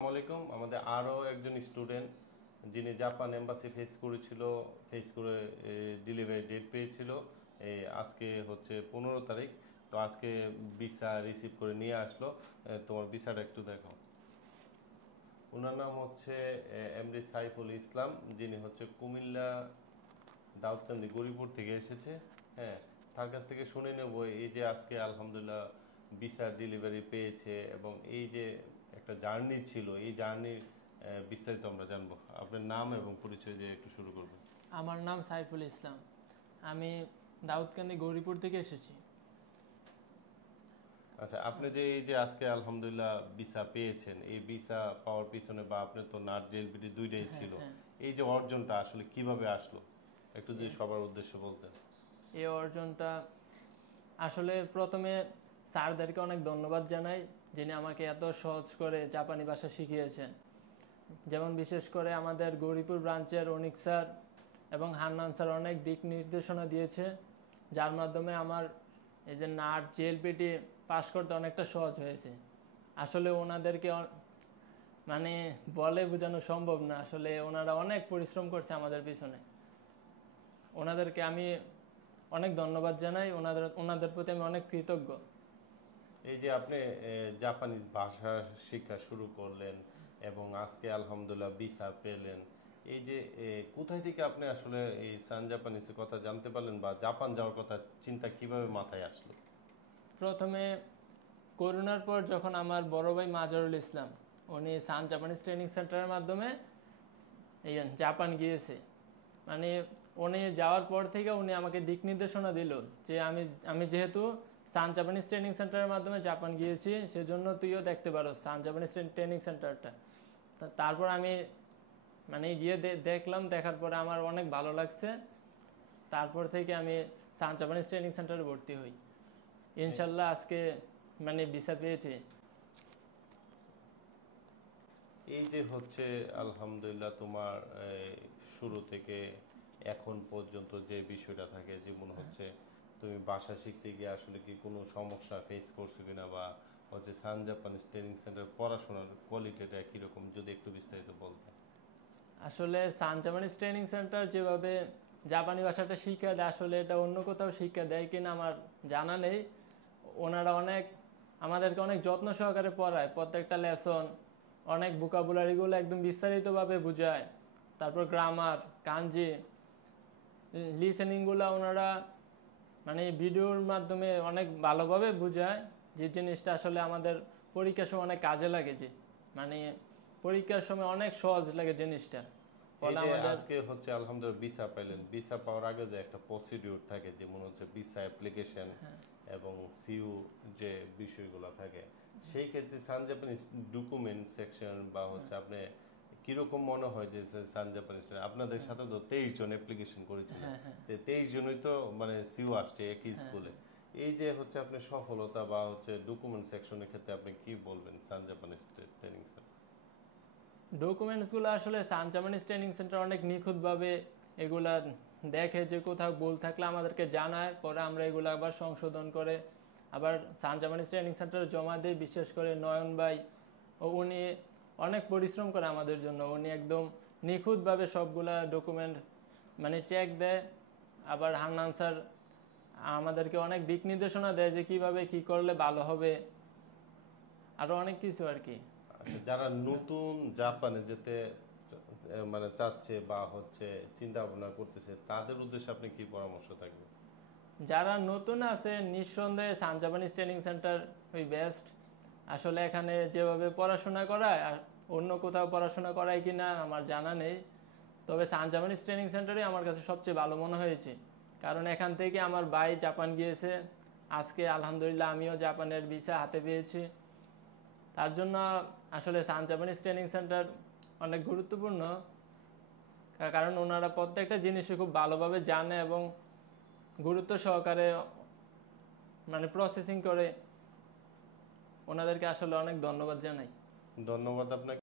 আসসালামাইকুম। আমাদের আরও একজন স্টুডেন্ট যিনি জাপান এম্বাসি ফেস করে ডেলিভারি ডেট পেয়েছিল। আজকে হচ্ছে 15 তারিখ। তো আজকে ভিসা রিসিভ করে নিয়ে আসলো। তোমার ভিসাটা একটু দেখো। ওনার নাম হচ্ছে এমডি সাইফুল ইসলাম, যিনি হচ্ছে কুমিল্লা দাউদকান্দি গরিপুর থেকে এসেছে। হ্যাঁ, তার কাছ থেকে শুনে নেব এই যে আজকে আলহামদুলিল্লাহ ভিসা ডেলিভারি পেয়েছে এবং এই যে একটা জার্নি ছিল, এই জার্নির বিস্তারিত আমরা জানবো। আপনার নাম এবং পরিচয় দিয়ে একটু শুরু করবেন। আমার নাম সাইফুল ইসলাম। আমি দাউদকান্দি গৌরীপুর থেকে এসেছি। আচ্ছা, আপনি যে এই যে আজকে আলহামদুলিল্লাহ ভিসা পেয়েছেন, এই ভিসা পাওয়ার পিছনে বা আপনি তো নাট জেলবিটি দুইটাই ছিল, হ্যাঁ, এই যে অর্জনটা আসলে কিভাবে আসলো একটু যদি সবার উদ্দেশ্যে বলতেন। এই অর্জনটা আসলে প্রথমে স্যারদেরকে অনেক ধন্যবাদ জানাই, যিনি আমাকে এত সহজ করে জাপানি ভাষা শিখিয়েছেন। যেমন বিশেষ করে আমাদের গৌরীপুর ব্রাঞ্চের অনিক স্যার এবং হান্নান স্যার অনেক দিক নির্দেশনা দিয়েছে, যার মাধ্যমে আমার এই যে নাট জেএলপিটি পাশ করতে অনেকটা সহজ হয়েছে। আসলে ওনাদেরকে মানে বলে বোঝানো সম্ভব না, আসলে ওনারা অনেক পরিশ্রম করছে আমাদের পিছনে। ওনাদেরকে আমি অনেক ধন্যবাদ জানাই, ওনাদের প্রতি আমি অনেক কৃতজ্ঞ। এই যে আপনি জাপানিজ ভাষা শিক্ষা শুরু করলেন এবং আজকে আলহামদুলিল্লাহ ভিসা পেলেন, এই যে কোথায় থেকে আপনি আসলে এই সান জাপানিজের কথা জানতে পারলেন বা জাপান যাওয়ার কথা চিন্তা কিভাবে মাথায় আসলো? প্রথমে করোনার পর যখন আমার বড় ভাই মাজারুল ইসলাম, উনি সান জাপানিজ ট্রেনিং সেন্টারের মাধ্যমে এই জাপান গিয়েছে। মানে উনি যাওয়ার পর থেকে উনি আমাকে দিক নির্দেশনা দিল যে আমি যেহেতু সান জাপানিজ ট্রেনিং সেন্টারের মাধ্যমে জাপান গিয়েছি, সেজন্য তুইও দেখতে পারো সান জাপানিজ ট্রেনিং সেন্টারটা। তারপর আমি মানে গিয়ে দেখলাম, দেখার পরে আমার অনেক ভালো লাগছে। তারপর থেকে আমি সান জাপানিজ ট্রেনিং সেন্টারে ভর্তি হই। ইনশাল্লাহ আজকে মানে ভিসা পেয়েছি। এই যে হচ্ছে আলহামদুলিল্লাহ তোমার শুরু থেকে এখন পর্যন্ত যে বিষয়টা থাকে, যেমন হচ্ছে তুমি ভাষা শিখতে গিয়ে আসলে কি কোনো সমস্যা ফেস করছো কিনা, বা হচ্ছে সান জাপানিজ ট্রেনিং সেন্টার পড়াশোনার কোয়ালিটিটা কীরকম, যদি একটু বিস্তারিত বলতে। আসলে সান জাপানিজ ট্রেনিং সেন্টার যেভাবে জাপানি ভাষাটা শিক্ষা দেয়, আসলে এটা অন্য কোথাও শিক্ষা দেয় কিনা আমার জানা নেই। ওনারা আমাদেরকে অনেক যত্ন সহকারে পড়ায়, প্রত্যেকটা লেসন অনেক ভোকাবুলারিগুলো একদম বিস্তারিতভাবে বুঝায়। তারপর গ্রামার, কাঞ্জি, লিসেনিংগুলো ওনারা মানে ভিডিওর মাধ্যমে অনেক ভালোভাবে বুঝায়, যে জিনিসটা আসলে আমাদের পরীক্ষার সময় অনেক কাজে লাগে। যে মানে পরীক্ষার সময় অনেক সহজ লাগে জিনিসটা। এই ফলে যে আমাদের আজকে হচ্ছে আলহামদুলিল্লাহ ভিসা পাইলেন, ভিসা পাওয়ার আগে যে একটা প্রসিডিউর থাকে, যেমন হচ্ছে ভিসা অ্যাপ্লিকেশন এবং সিইউ যে বিষয়গুলো থাকে, সেই ক্ষেত্রে সান জাপানিজ ডকুমেন্ট সেকশন বা হচ্ছে আপনি কিরকম মনে হয় যে সান জাপানিজ আপনাদের সাথে তো 23 জন অ্যাপ্লিকেশন করেছিলেন, 23 জনই তো মানে সিইউ আসছে একই স্কুলে। এই যে হচ্ছে আপনি সফলতা বা হচ্ছে ডকুমেন্ট সেকশনের ক্ষেত্রে আপনি কি বলবেন সান জাপানিজ ট্রেনিং সেন্টার? ডকুমেন্টসগুলো আসলে সান জাপানিজ ট্রেনিং সেন্টার অনেক নিখুঁতভাবে এগুলা দেখে, যে কোথাও ভুল থাকলে আমাদেরকে জানায়, পরে আমরা এগুলো আবার সংশোধন করে আবার সান জাপানিজ ট্রেনিং সেন্টারে জমা দিই। বিশেষ করে নয়ন ভাই, উনি অনেক পরিশ্রম করে আমাদের জন্য। উনি একদম নিখুঁতভাবে সবগুলা ডকুমেন্ট মানে চেক দেয়। আবার হান্নান স্যার আমাদেরকে অনেক দিক নির্দেশনা দেয় যে কিভাবে কি করলে ভালো হবে, আরো অনেক কিছু আর কি। আচ্ছা, যারা নতুন জাপানে যেতে মানে চাচ্ছে বা হচ্ছে চিন্তা ভাবনা করতেছে, তাদের উদ্দেশ্যে আপনি কি পরামর্শ থাকবে? যারা নতুন আছে, নিঃসন্দেহে সান জাপানিজ ট্রেনিং সেন্টার ওই বেস্ট। আসলে এখানে যেভাবে পড়াশোনা করায় আর অন্য কোথাও পড়াশোনা করায় কিনা আমার জানা নেই, তবে সান জাপানিজ ট্রেনিং সেন্টারই আমার কাছে সবচেয়ে ভালো মনে হয়েছে। কারণ এখান থেকে আমার ভাই জাপান গিয়েছে, আজকে আলহামদুলিল্লাহ আমিও জাপানের ভিসা হাতে পেয়েছি। তার জন্য আসলে সান জাপানিজ ট্রেনিং সেন্টার অনেক গুরুত্বপূর্ণ, কারণ ওনারা প্রত্যেকটা জিনিসই খুব ভালোভাবে জানে এবং গুরুত্ব সহকারে মানে প্রসেসিং করে। ওনাদেরকে আসলে অনেক ধন্যবাদ জানাই। ধন্যবাদ আপনাকে।